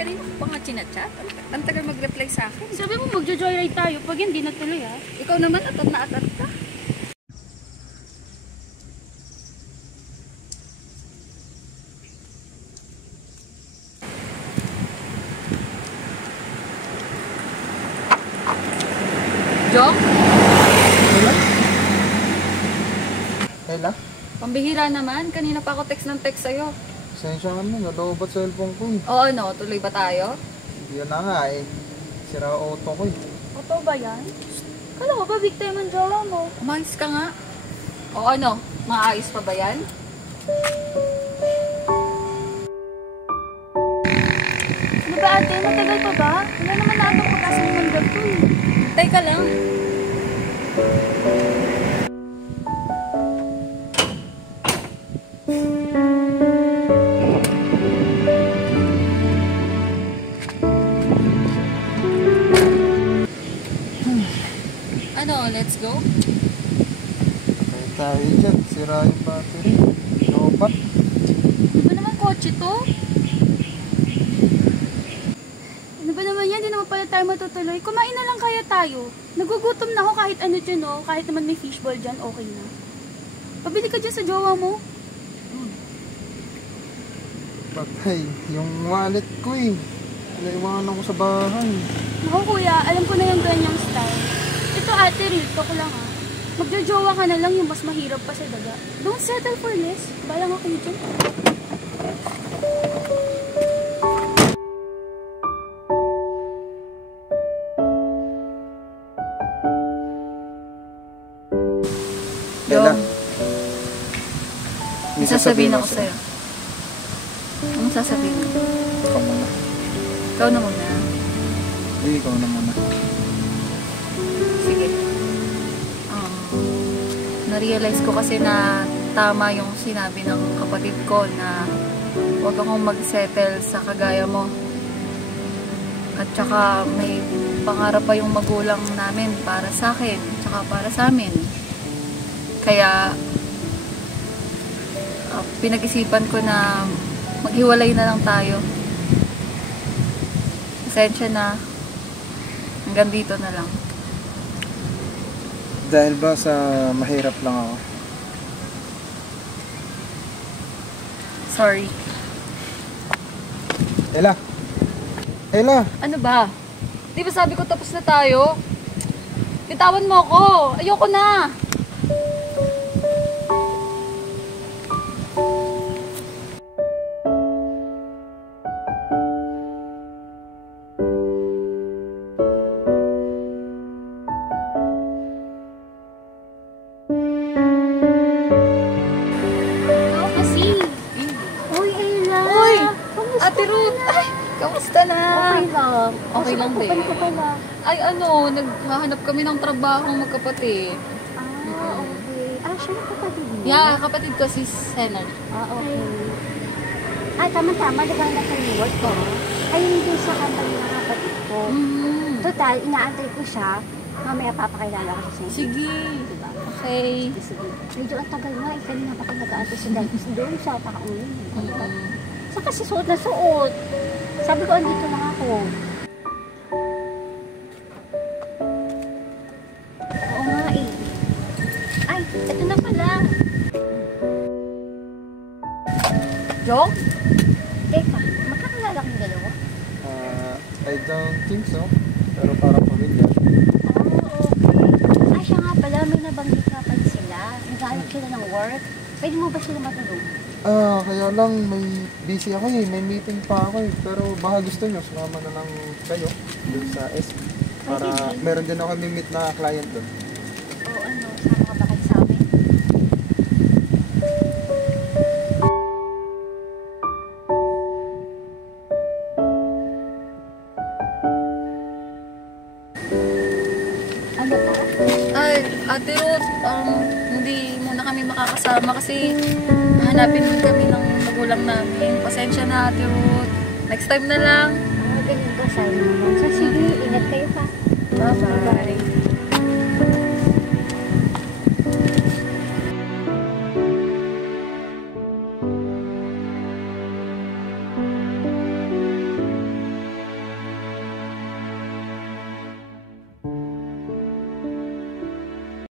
kanina ko pa nga chinachat. Ang tagal mag-reply sa akin. Sabi mo magjo-joyride tayo pag hindi natuloy ha. Ikaw naman atat na atat ka. Jong? Kayla? Pambihira naman. Kanina pa ako text ng text sa'yo. Sensya ka na, nalobat sa cellphone ko eh. Oo, ano? Tuloy ba tayo? Yun na nga eh. Sira auto ko eh. Totoo ba yan? Kala ko ba big time ang jowa mo? Umayos ka nga. O ano? Maayos pa ba yan? Ano ba ate? Matagal pa ba? Wala naman na atong pag-asa ng mandag ko eh. Teka lang. Ano, let's go? Kaya tayo dyan, sira yung battery. Lobat. Ano ba naman kotse to? Ano ba naman yan? Di naman pala tayo matutuloy. Kumain na lang kaya tayo. Nagugutom na ako kahit ano dyan oh. Kahit naman may fishball dyan, okay na. Pabili ka dyan sa jowa mo. Patay, yung wallet ko eh. Naiwanan ko sa bahay. Naku kuya, alam ko na yung ganyang style. Ito ate, real talk lang ha. Magjojowa ka na lang yung mas mahirap pa sa daga. Don't settle for less. Balang ako dyan. Kayla? May sasabihin ako sa'yo. Anong sasabihin mo? Ikaw muna. Ikaw na muna. Hindi, ikaw na muna. Sige. Na-realize ko kasi na tama yung sinabi ng kapatid ko na huwag akong mag-settle sa kagaya mo. At saka may pangarap pa yung magulang namin para sa akin, tsaka para sa amin. Kaya pinag-isipan ko na maghiwalay na lang tayo. Pasensya na. Hanggang dito na lang. Dahil ba sa mahirap lang ako? Sorry. Kayla! Kayla! Ano ba? Di ba sabi ko tapos na tayo? Bitawan mo ako. Ayoko na. Ate Ruth! Ay, kamusta na? Okay lang. Okay lang din. Ko pala. Ay, ano, naghahanap kami ng trabaho magkapatid. Okay. Siya yung kapatid mo? Yeah, kapatid ko si Senner. Okay. Tama-tama. Diba na sa New York ko? Ay, hindi sa company ng kapatid ko. Total, inaantay ko siya. Mamaya papakilala ko siya. Sige. Diba? Okay. Sige. Medyo ang tagal nga. Kanina pa ko nag-aantay sa dahil doon sa pakaunin. Saka si suot na suot. Sabi ko, andito lang ako. Oo nga eh. Ay, ito na pala. Jong? Teka, magkakilala kong dalawa? I don't think so. Pero parang pamilya. Okay. Siya nga pala, may nabanggit nga pala sila. Nag-aalok sila ng work. Pwede mo ba sila matulog? Kaya lang may busy ako eh. May meeting pa ako eh. Pero baka gusto nyo, sumama na lang kayo dun sa SP. Para meron din ako may meet na client dun. Oo, ano, sama ka ba kayo sa amin? Ano pa? Ay, Ate Ruth, hindi muna kami makakasama kasi hanapin kami ng magulang namin. Pasensya na, Ate Ruth. Next time na lang. Ganun ba sa'yo? So, sige, ingat kayo pa. Bye-bye.